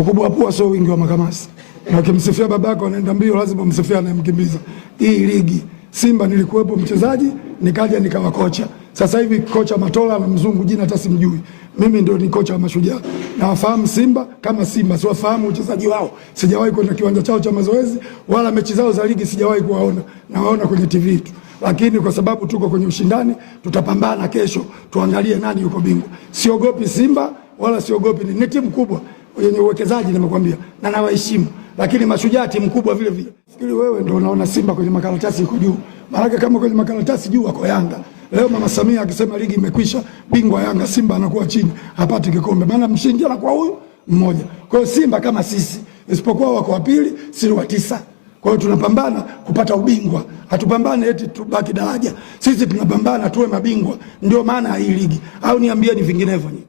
Ukubwa pua sio wingi wa makamasi. Na ukimsifia babako anaenda mbio lazima umsifia anayemkimbiza. Hii ligi Simba nilikuwepo mchezaji, nikaja nikawa kocha. Sasa hivi kocha Matola na mzungu jina hata simjui. Mimi ndio ni kocha wa Mashujaa. Na wafahamu Simba kama Simba, sio wafahamu uchezaji wao. Sijawahi kwenda kiwanja chao cha mazoezi wala mechi zao za ligi sijawahi kuwaona. Nawaona kwenye TV tu. Lakini kwa sababu tuko kwenye ushindani, tutapambana kesho, tuangalie nani yuko bingwa. Siogopi Simba wala siogopi, ni timu kubwa yenye uwekezaji nimekwambia, na nawaheshimu. Lakini Mashujaa timu kubwa vile vile. Fikiri wewe ndio unaona Simba kwenye makaratasi iko juu. Maana kama kwenye makaratasi juu wako Yanga. Leo Mama Samia akisema ligi imekwisha, bingwa Yanga, Simba anakuwa chini, hapati kikombe. Maana mshindi anakuwa huyu mmoja. Kwa hiyo Simba kama sisi, isipokuwa wako wa pili, sisi wa 9. Kwa hiyo tunapambana kupata ubingwa. Hatupambane eti tubaki daraja. Sisi tunapambana tuwe mabingwa. Ndio maana hii ligi. Au niambieni vinginevyo nyinyi.